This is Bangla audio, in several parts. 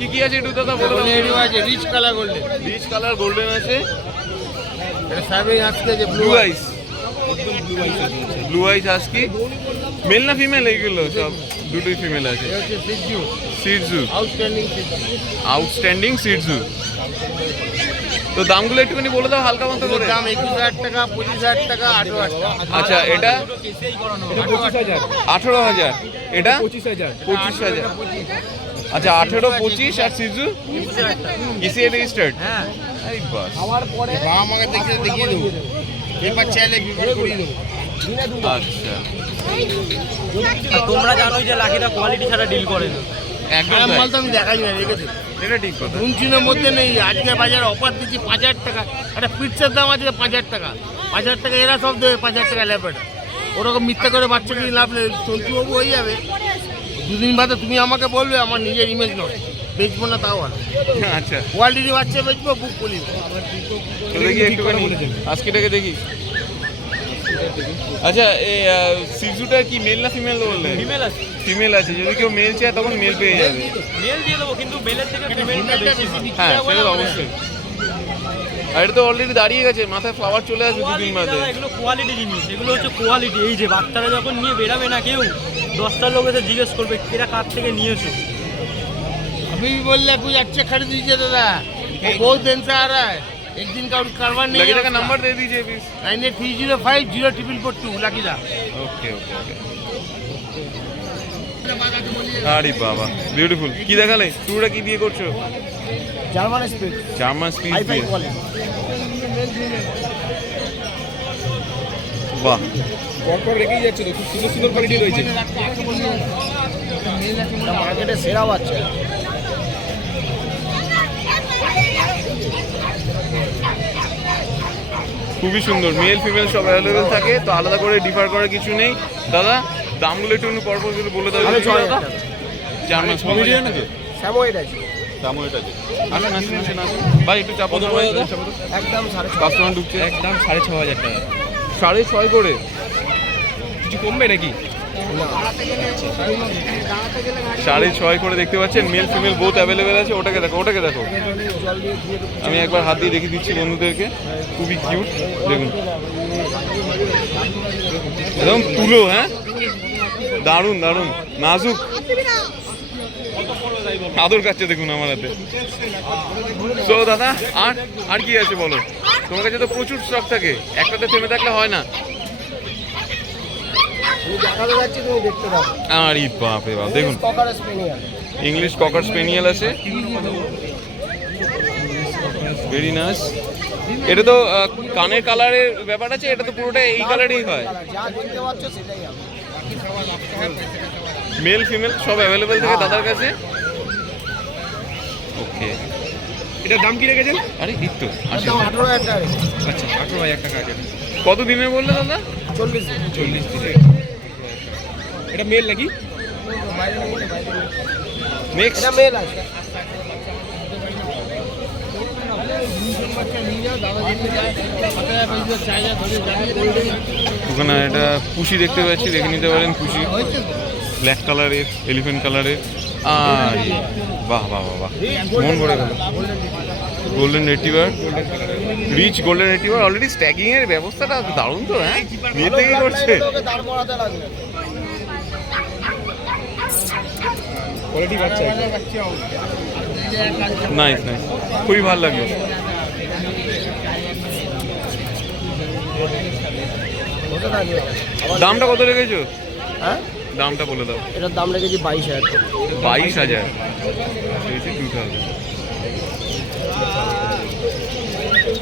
কি কি আছে একটু দাদা বলো। আছে rich colour golden, rich colour golden আছে। এটা সামনে আজকে যে ব্লু আইস, ব্লু আইস আজকে মেল না ফিমেল এইগুলো সব? দুটোই ফিমেল আছে। Shih Tzu, outstanding Shih Tzu. তো দামগুলো একটুখানি বলে দাও হালকা মতো করে। দাম 21,000 টাকা, 25,000 টাকা, 18,000 টাকা। আচ্ছা এটা 18,000, এটা 25,000। আচ্ছা 18, 25 আর সিজু কিসে রেজিস্টার্ড? হ্যাঁ এই বাস আমার পরে আমাকে দেখিয়ে দেবো, এবার চাইলে ভিডিও করে দেবো। আচ্ছা তোমরা জানোই যে লাকিদা কোয়ালিটি ছাড়া ডিল করে না। একদম মাল তো আমি দেখাই না, রেখেছি। এটা ঠিক কথা। নুনচিনের মধ্যে নেই। আজকে বাজারে অফার দিচ্ছি 5,000 টাকা। একটা পিৎজার দাম আছে 5,000 টাকা। 5,000 টাকা এরা সব দেবে 5,000 টাকা ল্যাপেটা। ওরকম মিথ্যা করে বাচ্চা কিনে লাভ নেই। চলতিবাবু হয়ে যাবে দুদিন বাদে, তুমি আমাকে বলবে, আমার নিজের ইমেজ নয়, বেচবো না তাও আর। আচ্ছা কোয়ালিটি বাচ্চা বেচবো, বুক বলিব। তো দেখি একটুখানি আজকেটাকে দেখি। আচ্ছা এই সিজুটা কি মেল না ফিমেল বললে? ফিমেল আছে, ফিমেল আছে। যদি কেউ মেল চায় তখন মেল পেয়ে যাবে। মেল দিয়ে দেবো, কিন্তু মেলের থেকে ফিমেলটা বেশি। হ্যাঁ সেটা তো অবশ্যই। আর এটা তো অলরেডি দাঁড়িয়ে গেছে, মাথায় ফ্লাওয়ার চলে আসবে দুদিন বাদে। এগুলো কোয়ালিটি জিনিস, এগুলো হচ্ছে কোয়ালিটি। এই যে বাচ্চারা যখন নিয়ে বেরাবে না, কেউ 10টা লোক এসে জিজ্ঞেস করবে এরা কার থেকে নিয়েছো। अभी भी बोल रहे कुछ अच्छे खरीद दीजिए दादा, वो बहुत दिन से आ रहा है, एक दिन का कारवां नहीं लकीदा है। का नंबर दे दीजिए प्लीज। 9830504442 लकीदा। ওকে ওকে ওকে। আরে বাবা বিউটিফুল। কি দেখালে? শুরুটা কি দিয়ে করছো? German speed, German speed hi fi দিয়ে। কোয়ালিটি। বাহ পরপর রেখেই যাচ্ছে তো, খুব সুন্দর সুন্দর কোয়ালিটি রয়েছে। মার্কেটে সেরা বাচ্চা। খুবই সুন্দর। মেল ফিমেল সব অ্যাভেলেবেল থাকে, তো আলাদা করে ডিফার করার কিছু নেই। দাদা দামগুলো একটু পরপর করে বলে দাও। জার্মান কমেডিয়ান আছে, স্যামোয়েড আছে, দামও এটা আছে। আসুন আসুন আসুন আসুন ভাই একটু চাপো দাও ভাই। একদম 6.5। কাস্টমার ঢুকছে। একদম 6,500 টাকা। 6.5 করে কিছু কমবে নাকি? 6.5 করে দেখতে পাচ্ছেন। মেল ফিমেল বোথ অ্যাভেলেবেল আছে। ওটাকে দেখো, ওটাকে দেখো। আমি একবার হাত দিয়ে দেখিয়ে দিচ্ছি বন্ধুদেরকে। খুবই কিউট দেখুন, একদম তুলো। হ্যাঁ দারুণ দারুণ নাজুক। আদর কাছে দেখুন আমার হাতে। তো দাদা আর আর কি আছে বলো? তোমার কাছে তো প্রচুর স্টক থাকে, একটাতে থেমে থাকলে হয় না। দেখাতে যাচ্ছি, তুমি দেখতে পাবে। আরে বাপ রে বাপ দেখুন, ককার স্পেনিয়াল, ইংলিশ ককার স্পেনিয়েল আছে। Very nice. এটা তো কানের কালারের ব্যাপার আছে, এটা তো পুরোটা এই কালারই হয়। যা দেখতে পাচ্ছ সেটাই হবে। মেল ফিমেল সব অ্যাভেলেবেল থাকে দাদার কাছে। ওকে এটার দাম কি রেখেছেন? আরে এই তো আসে। দাম 18,000 টাকা। আচ্ছা 18,000 টাকা আছে। কত দিনে বললে দাদা? 40। 40 দিনে। এটা মেল নাকি? নেক্সট এটা মেল আছে। ওখানে একটা পুষি দেখতে পাচ্ছি, দেখে নিতে পারেন। পুষি ব্ল্যাক কালারের, এলিফেন্ট কালারের। আর বাহ বাহ বাহ বাহ, মন ভরে গেল। Golden retriever, rich golden retriever. Already staging এর ব্যবস্থাটা দারুণ তো। হ্যাঁ নিয়ে থেকেই করছে। দাঁড় করাতে লাগবে। কোয়ালিটি বাচ্চা একদম। নাইস নাইস, খুবই ভালো লাগলো। দামটা কত রেখেছো? হ্যাঁ দামটা বলে দাও। এটার দাম রেখেছি 22,000। 22,000। 2000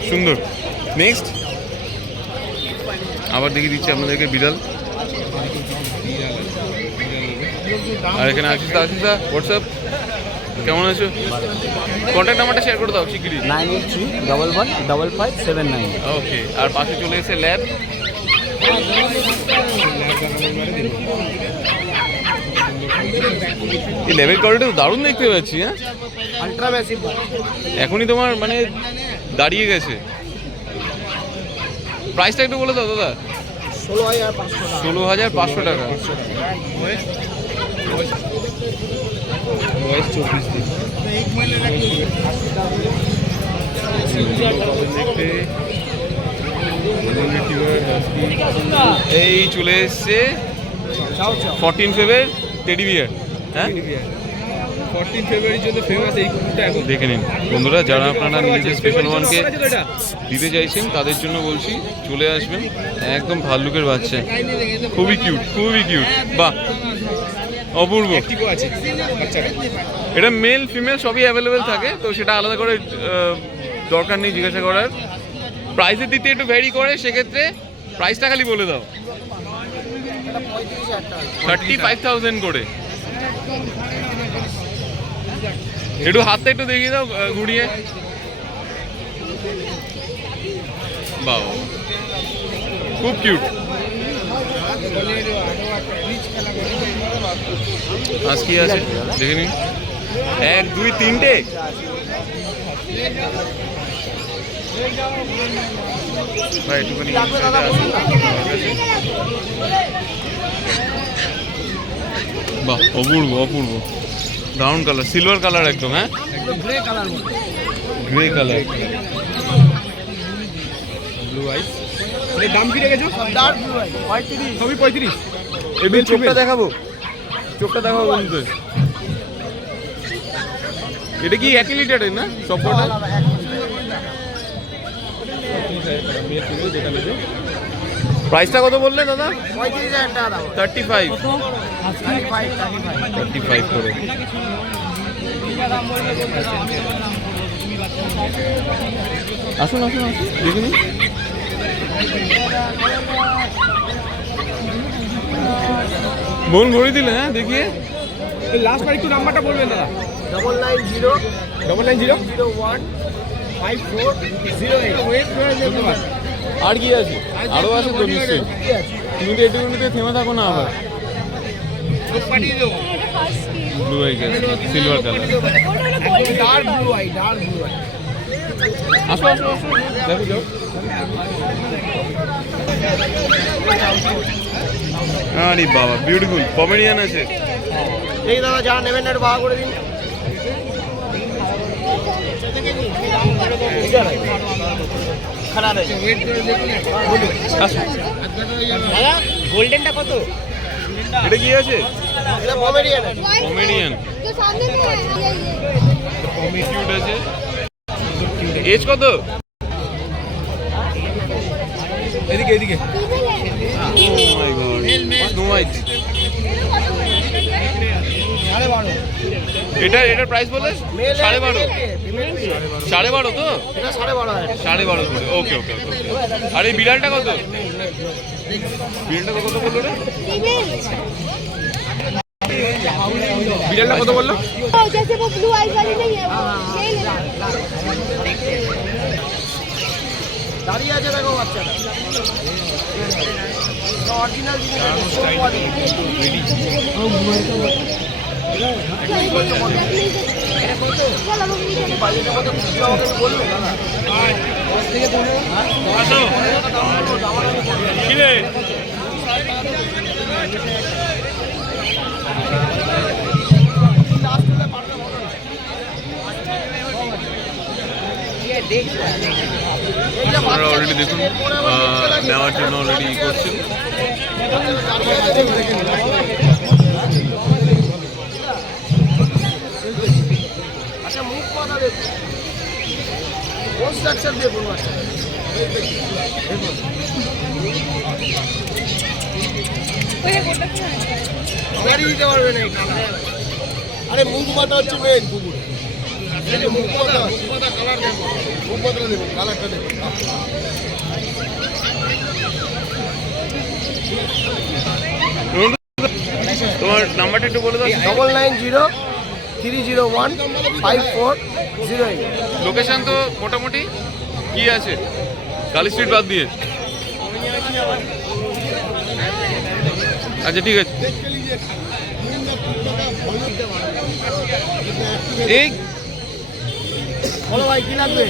সুন্দর। নেক্সট আবার দেখিয়ে দিচ্ছি আপনাদেরকে বিড়াল। আর এখানে আশিসদা। আশিসদা হোয়াটসঅ্যাপ, কেমন আছো? কন্ট্যাক্ট নাম্বারটা শেয়ার করে দাও শিগগিরই। 9311155579। ওকে। আর পাশে চলে এসে ল্যাব। এই ল্যাবের কোয়ালিটি দারুণ দেখতে পাচ্ছি। হ্যাঁ আলট্রা ম্যাসিভ। এখনই তোমার মানে দাঁড়িয়ে গেছে। প্রাইসটা একটু বলে দাও দাদা। 16,500 টাকা। 16,500 টাকা। বয়স 24 দিন। দেখতে এই চলে এসছে 14 ফেব্রুয়ারি টেডি বিয়ার। হ্যাঁ 14 ফেব্রুয়ারির জন্য ফেমাস এই কুকুরটা এখন। দেখে নিন বন্ধুরা, যারা আপনারা নিজেদের স্পেশাল ওয়ানকে দিতে চাইছেন তাদের জন্য বলছি চলে আসবেন। একদম ভাল্লুকের বাচ্চা, খুবই কিউট, খুবই কিউট। বাহ, অপূর্ব। অ্যাক্টিভও আছে বাচ্চাটা। এটা মেল ফিমেল সবই অ্যাভেলেবেল থাকে, তো সেটা আলাদা করে দরকার নেই জিজ্ঞাসা করার। প্রাইসের দিতে একটু ভ্যারি করে, সেক্ষেত্রে প্রাইসটা খালি বলে দাও। 35,000 করে। একটু হাতটা একটু দেখিয়ে দাও ঘুরিয়ে। বাবা, খুব কিউট। আজ কি আছে দেখে নিন। 1 2 3টে। ভাই একটুখানি বাহ, অপূর্ব অপূর্ব, ব্রাউন কালার, সিলভার কালার একদম। হ্যাঁ, গ্রে কালার, ব্লু আইস। এর দাম কি রেখেছো? ডার্ক ব্লু আই 35 সবই 35। এবার চোখটা দেখাবো, চোখটা দেখাবো বন্ধু। এটা কি 1 লিটারের না সব কটা? প্রাইসটা কত বললে দাদা? 35,000 টাকা দাম। 35 35 35 করে। আসুন আসুন আসুন, দেখে নিন। মন ভরে দিলে। হ্যাঁ, দেখিয়ে। এই লাস্ট বার একটু নাম্বারটা বলবেন দাদা। 990 990 01 5408। ধন্যবাদ। আর কি আছে? আরো আছে তো নিশ্চয়ই। তুমি তো এটুকুনিতে থেমে থাকো না আবার। ব্লু আই গেছে, silver colour. Dark blue eye আসো আসো আসো, দেখো যাও। আরে বাবা, বিউটিফুল পমেরিয়ান আছে। এই দাদা যারা নেবেন একটু বাবা করে দিন। আসো। দাদা গোল্ডেনটা কত? এটা কি আছে? এটা পমেরিয়ান। পমেরিয়ান जो सामने में है ये কিউট আছে। এজ কত? এদিকে এদিকে। ও মাই গড, স্নো হোয়াইট। এটার প্রাইস বলে 12.5। 12.5 তো? এটা 12.5। 12.5 করে। ওকে ওকে ওকে। আর এই বিড়ালটা কত? বিড়ালটা কত বললো রে? বিড়ালটা কত বললো? तो जैसे वो ब्लू आइज वाली नहीं है वो सेल है। দাঁড়িয়ে আছে দেখো বাচ্চাটা। অরিজিনাল चलो वो नीचे বাজেটের মধ্যে খুচরো আমাকে বললো দাদা। কি রে? আপনারা অলরেডি দেখুন নেওয়ার জন্য অলরেডি করছেন। আচ্ছা মুখ কথা দেখুন, কোন স্ট্রাকচার দিয়ে বলবো। আচ্ছা গাড়ি দিতে পারবে না এই কালার। আরে মুখ মাথা হচ্ছে মেন কুকুর। এই যে মুখ মাথা কালার দেখো, মুখ মাথা দেখুন, কালারটা দেখুন। তোমার নাম্বারটা একটু বলে দাও। 990 301 5408। লোকেশন তো মোটামুটি কি আছে কালী স্ট্রিট বাদ দিয়ে? আচ্ছা ঠিক আছে। এই বলো ভাই কি লাগবে?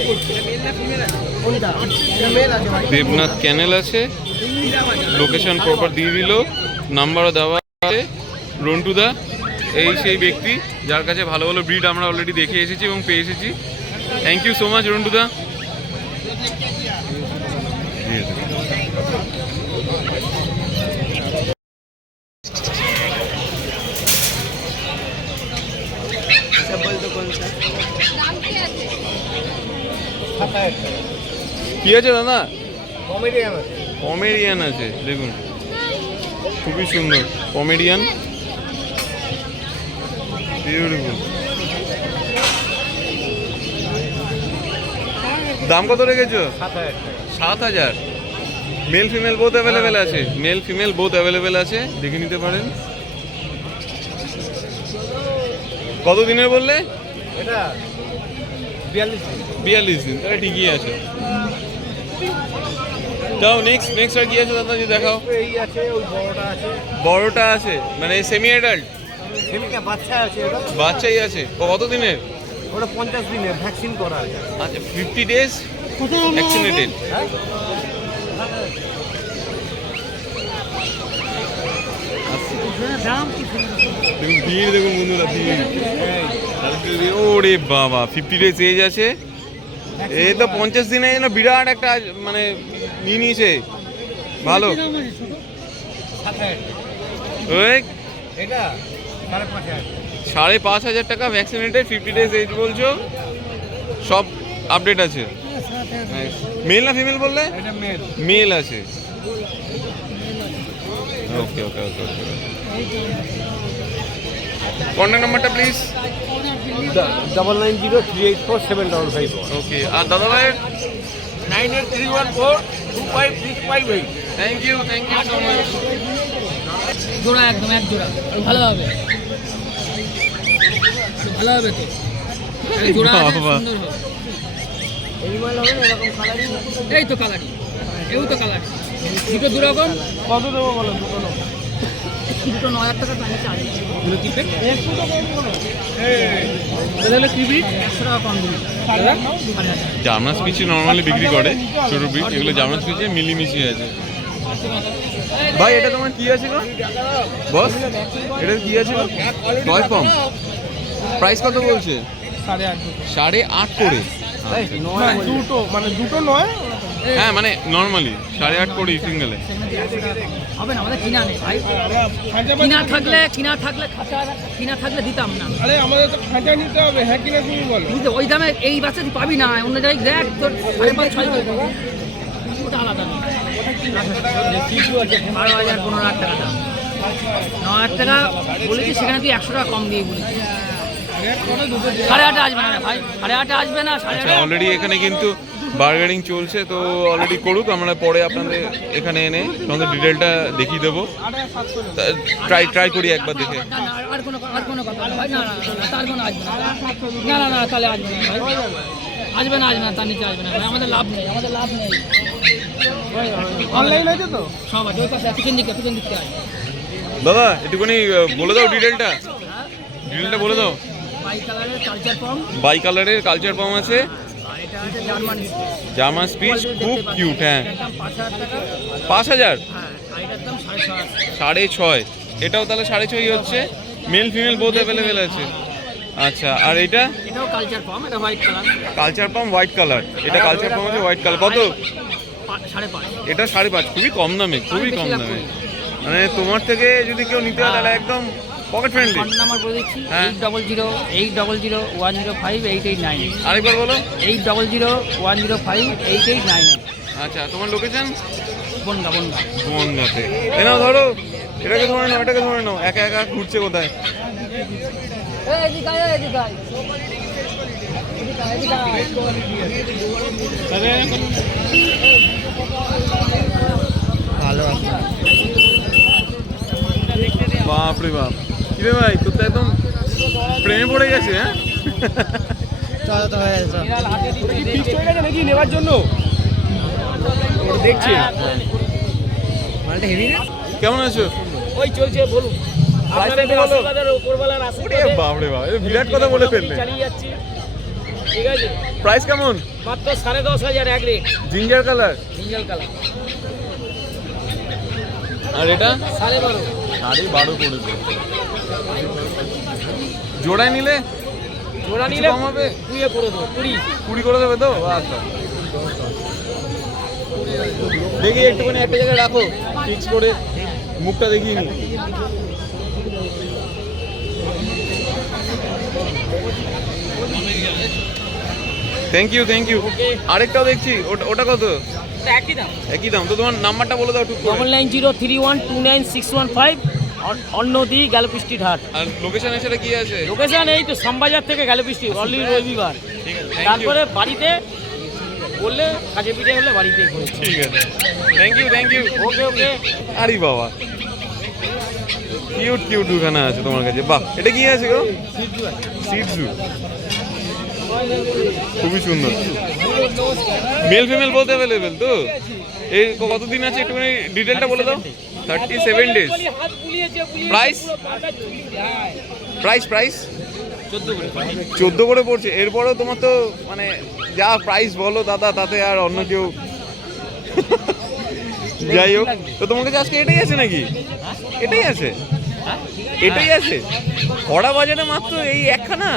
কোনটা? এটা মেল আছে ভাই। দেবনাথ ক্যানেল আছে, লোকেশন প্রপার দিয়ে দিল, নাম্বারও দেওয়া আছে। রন্টুদা এই সেই ব্যক্তি যার কাছে ভালো ভালো ব্রিড আমরা অলরেডি দেখে এসেছি এবং পেয়ে এসেছি। থ্যাংক ইউ সো মাচ রন্টুদা। ঠিক আছে। দাম কি আছে? কি আছে দাদা? কমেডিয়ান আছে। পমেরিয়ান আছে, দেখুন খুবই সুন্দর পমেরিয়ান, বিউটিফুল। দাম কত রেখেছো? 7,000। মেল ফিমেল বোথ অ্যাভেলেবেল আছে, মেল ফিমেল বোথ অ্যাভেলেবেল আছে, দেখে নিতে পারেন। কত দিনের বললে? এটা 42 42 দিন, তাহলে ঠিকই আছে। যাও নেক্সট আর কি আছে দাদা, যে দেখাও। এই আছে, ওই বড়টা আছে। বড়টা আছে মানে সেমি অ্যাডাল্ট, সেমিকা বাচ্চা আছে, ওটা বাচ্চাই আছে। কত দিনের? ওটা 50 দিনের ভ্যাকসিন করা আছে। আচ্ছা 50 ডেজ ভ্যাকসিনেটেড। দেখুন ভিড়, দেখুন বন্ধুরা ভিড়। ওরে বাবা 50 ডেজ এজ আছে। এই তো 50 দিনে যেন বিরাট একটা মানে নিয়ে নিয়েছে, ভালো। ওই এটা 5,500। 5,500 টাকা ভ্যাকসিনেটেড, 50 ডেজ এজ বলছো, সব আপডেট আছে। মেল না ফিমেল বললে? এটা মেল। মেল আছে। ওকে ওকে ওকে ওকে। কন্ট্যাক্ট নাম্বারটা প্লিজ। 9903847555। ওকে, আর দাদা ভাইয়ের? 9831425658। Thank you so much. জোড়া একদম এক জোড়া, ভালো হবে, ভালো হবে তো। জোড়া আছে, বাবা। সুন্দর হবে। এই তো কালারি, এও তো কালারি। দুটো দু রকম। কত দেবো বলো? দুটো 9,000 টাকা দাম চাই। এগুলো কি পেট? এগুলো কি ব্রিড? 100 টাকা কম দিবি। জার্মান স্পিচে নর্মালি বিক্রি করে ছোট ব্রিড, এগুলো জার্মান স্পিচে মিলিমিশি আছে। ভাই এটা তোমার কি আছে গো বস? এটা কি আছে গো? টয় পম। প্রাইস কত বলছে? 8.5 করে। দুটো মানে দুটো নয়। হ্যাঁ মানে নর্মালি 8.5 করে সিঙ্গেলে। হবে না, আমাদের কিনা নেই ভাই। কিনা থাকলে কিনা থাকলে দিতাম না। আরে আমাদের তো খাঁচা নিতে হবে। হ্যাঁ কিনা তুমি বলো। বুঝতে ওই দামে এই বাচ্চা তুই পাবি না, অন্য জায়গায় দেখ তোর 5.5-6 ওটা আলাদা না। 12,000 15,000 টাকা দাম। 9,000 টাকা বলেছি, সেখানে তুই 100 টাকা কম দিয়ে বলেছি। 8.5 আসবে না রে ভাই, 8.5 আসবে না। আচ্ছা অলরেডি এখানে কিন্তু বার্গারিং চলছে, তো অলরেডি করুক, আমরা পরে আপনাদের এখানে এনে তোমাদের ডিটেলটা দেখিয়ে দেবো। ট্রাই করি একবার দেখে। আর কোনো কথা ভাই, না তার কোনো আসবে না, না তাহলে আসবে না ভাই, আসবে না তার নিচে আসবে না ভাই। আমাদের লাভ নেই। অনলাইন আছে তো সব আছে, ওই পাশে পিছন দিকে আসবে। দাদা একটুখানি বলে দাও ডিটেলটা বলে দাও। বাই কালারের কালচার ফর্ম, বাই কালারের কালচার পাম আছে, আর এটা আছে জার্মান স্পিচ, খুব কিউট। হ্যাঁ 5,000 টাকা। 5,000। হ্যাঁ, আর এটার দাম 6,500। 6.5, এটাও তাহলে 6.5 হচ্ছে। মেল ফিমেল বোথ অ্যাভেলেবেল আছে। আচ্ছা আর এটা? এটাও কালচার ফর্ম, এটা হোয়াইট কালার। কালচার পাম হোয়াইট কালার, এটা কালচার পাম আছে হোয়াইট কালার। কত? 5.5। এটা 5.5, খুবই কম দামে, খুবই কম দামে। মানে তোমার থেকে যদি কেউ নিতে হয় তাহলে একদম পকেট ফ্রেন্ডলি। ফোন নাম্বার বলে দিচ্ছি, হ্যাঁ। 800-105-889। আরেকবার বলো। 800-105-889। আচ্ছা তোমার লোকেশন? বনগা। বনগাঁতে। এনাও ধরো, এটাকে ধরে নাও, এটাকে ধরে নাও। একা একা ঘুরছে কোথায়? বাপরে বাপ, কিরে ভাই তোর তো একদম প্রেমে পড়ে গেছে। হ্যাঁ নাকি নেওয়ার জন্য দেখছি। কেমন আছো? ওই চলছে, বলুন। আপনাদের আশীর্বাদের উপরওয়ালার আশীর্বাদে বাপরে বাপ, বিরাট কথা বলে ফেললে। চালিয়ে যাচ্ছি। ঠিক আছে, প্রাইস কেমন? মাত্র 10,500 এক rate. Ginger colour, single colour. আর এটা 12.5। 12.5 করে দেবো। জোড়ায় নিলে জোড়া কিছু নিলে কম হবে? 20 করে দেবো। 20 20 করে দেবে তো? আচ্ছা দেখি একটুখানি একটা জায়গায় রাখো ফিক্স করে, মুখটা দেখিয়ে নি। Thank you thank you. আরেকটাও দেখছি, ওটা কত? একই দাম। একই দাম তো। তোমার নাম্বারটা বলে দাও টুক করে। 9903129615 অন্নদি গ্যালোপি স্ট্রিট হাট। আর লোকেশন সেটা কি আছে? লোকেশন এই তো শ্যামবাজার থেকে গ্যালোপি স্ট্রিট, অনলি রবিবার। ঠিক আছে, তারপরে বাড়িতে বললে কাজে পিঠে হলে বাড়িতেই করে। ঠিক আছে, থ্যাংক ইউ থ্যাংক ইউ। ওকে ওকে। আরে বাবা, কিউট কিউট দুখানা আছে তোমার কাছে। বাহ, এটা কি আছে গো? সিটজু, খুবই সুন্দর। মেল ফিমেল বোথ অ্যাভেলেবেল তো? এই কতদিন আছে একটুখানি ডিটেলটা বলে দাও। 37 ডেজ। প্রাইস প্রাইস প্রাইস 14 করে পড়ছে। এরপরেও তোমার তো মানে যা প্রাইস বলো দাদা, তাতে আর অন্য কেউ। যাই হোক, তো তোমার কাছে আজকে এটাই আছে নাকি? এটাই আছে, এটাই আছে। খড়া বাজারে মাত্র এই একখানা,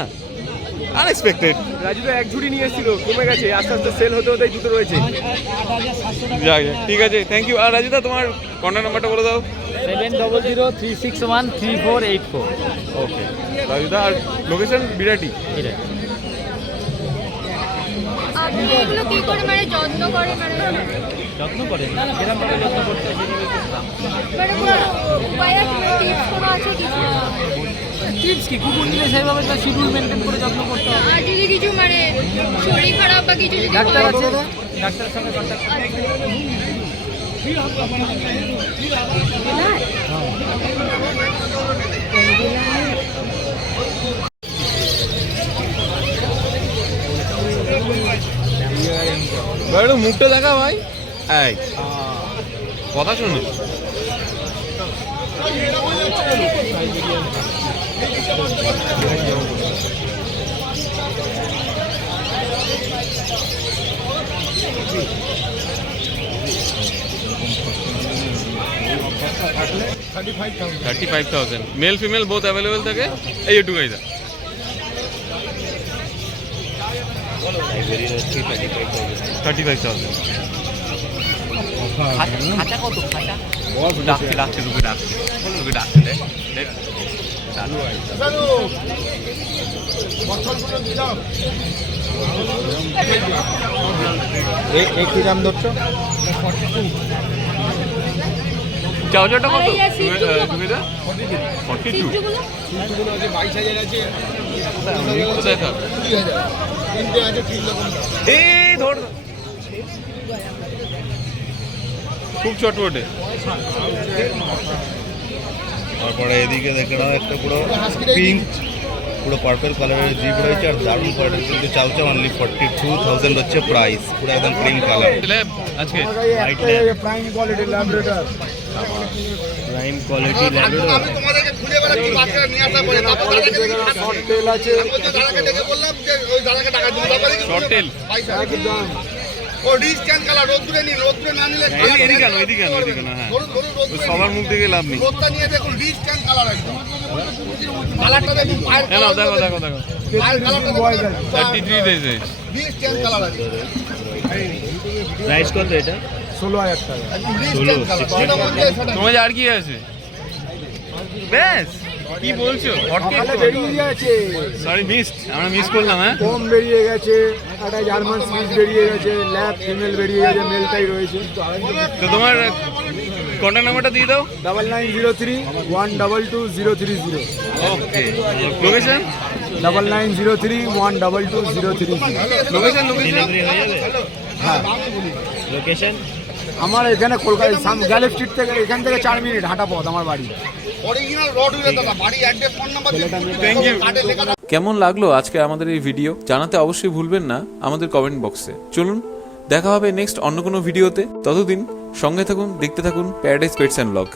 আনএক্সপেক্টেড। রাজু এক ঝুড়ি নিয়ে এসেছিল, কমে গেছে, আস্তে আস্তে সেল হতে হতে দুটো রয়েছে। যাক, ঠিক আছে, থ্যাংক ইউ। আর রাজুদা তোমার কন্ট্যাক্ট নাম্বারটা বলে দাও। 7003613484। ওকে রাজুদা। আর লোকেশন বিরাটি। আপনি এগুলো কি করে মানে যত্ন করে মানে যত্ন করেন এরকম ভাবে যত্ন করতে হয়। মানে কোনো উপায় আছে, টিপস কোনো আছে কিছু? টিপস কি, কুকুর নিলে সেইভাবে তার শিডিউল মেনটেন করে যত্ন করতে হবে। আর যদি কিছু মানে শরীর খারাপ বা কিছু যদি ডাক্তার হয়? আছে, ডাক্তারের সঙ্গে কন্ট্যাক্ট করতে একটু মুখটা দেখা ভাই। এই কথা শোনো। $35,000 মেল ফিমেল বোথ অ্যাভেলেবেল থাকে। এই একটু গাইদা 35,000। খাঁচা কত? খাঁচা ডাকছে ডাকছে, রুকে ডাকছে, রুকে ডাকছে। দেখ একটু দাম ধরছো? চার্জারটা কত? আর এই আর সিটগুলো? সুবিধা 42। সিটগুলো? সিটগুলো আছে 22,000 আছে, কোথায় থাক? 3 আছে 3 রকম। এই ধর, খুব চটপটে। তারপরে এদিকে দেখে নাও একটা পুরো পিঙ্ক, পুরো পার্পল কালারের জিপ রয়েছে, আর দারুণ কোয়ালিটি কিন্তু চাউচা অনলি 42,000 হচ্ছে প্রাইস, পুরো একদম ক্রিম কালার। আজকে prime quality Labrador, prime quality Labrador. আমি তোমাদেরকে খুঁজে বেড়াচ্ছি বাচ্চা নিয়ে আসার পরে, তারপর দাদাকে দেখি শর্ট টেল আছে, আমি বলছি, দাদাকে ডেকে বললাম যে ওই দাদাকে টাকা দিবো, তারপরে দেখি শর্ট টেল। পয়সা একদম ও রিচ ক্যান কালার, রোদ্দুরে নিন, রোদ্দুরে না নিলে এদিকে আনো, এদিকে আনো, এদিকে আনো, হ্যাঁ। ধরুন রোদ্দুরে সবার মুখ দেখে লাভ নেই। রোদটা নিয়ে দেখুন, রিচ ক্যান কালার একদম। কালারটা দেখুন, পায়ের দেখো কালারটা দেখো দেখুন। দেখো দেখো পায়ের কালারটা দেখুন, 33 ডেজ। রিচ ক্যান কালার আছে। প্রাইস কত এটা? 16,000 টাকা। একদম রিচ ক্যান কালার। সেটা বলতে সেটা তোমার আর কি আছে? ব্যাস, কি বলছো? সকালে বেরিয়ে গেছে, সরি মিস, আমরা মিস করলাম। হ্যাঁ, কম বেরিয়ে গেছে, একটা জার্মান সুইচ বেরিয়ে গেছে, ল্যাব ফিমেল বেরিয়ে গেছে, মেলটাই রয়েছে। তো তোমার কন্ট্যাক্ট নাম্বারটা দিয়ে দাও। 9903122030, ওকে, লোকেশন 9903122030। লোকেশন লোকেশন ডেলিভারি হয়ে যাবে? হ্যাঁ, লোকেশন আমার এখানে কলকাতা গ্যালেপ স্ট্রিট থেকে, এখান থেকে 4 মিনিট হাঁটা পথ আমার বাড়ি। অরিজিনাল রড উইলে দাদা, বাড়ি address phone number thank you. কার্ডে লেখা কেমন লাগলো আজকে আমাদের এই ভিডিও জানাতে অবশ্যই ভুলবেন না আমাদের কমেন্ট বক্সে। চলুন দেখা হবে নেক্সট অন্য কোনো ভিডিওতে। ততদিন সঙ্গে থাকুন, দেখতে থাকুন প্যারাডাইস পেটস অ্যান্ড ব্লগ।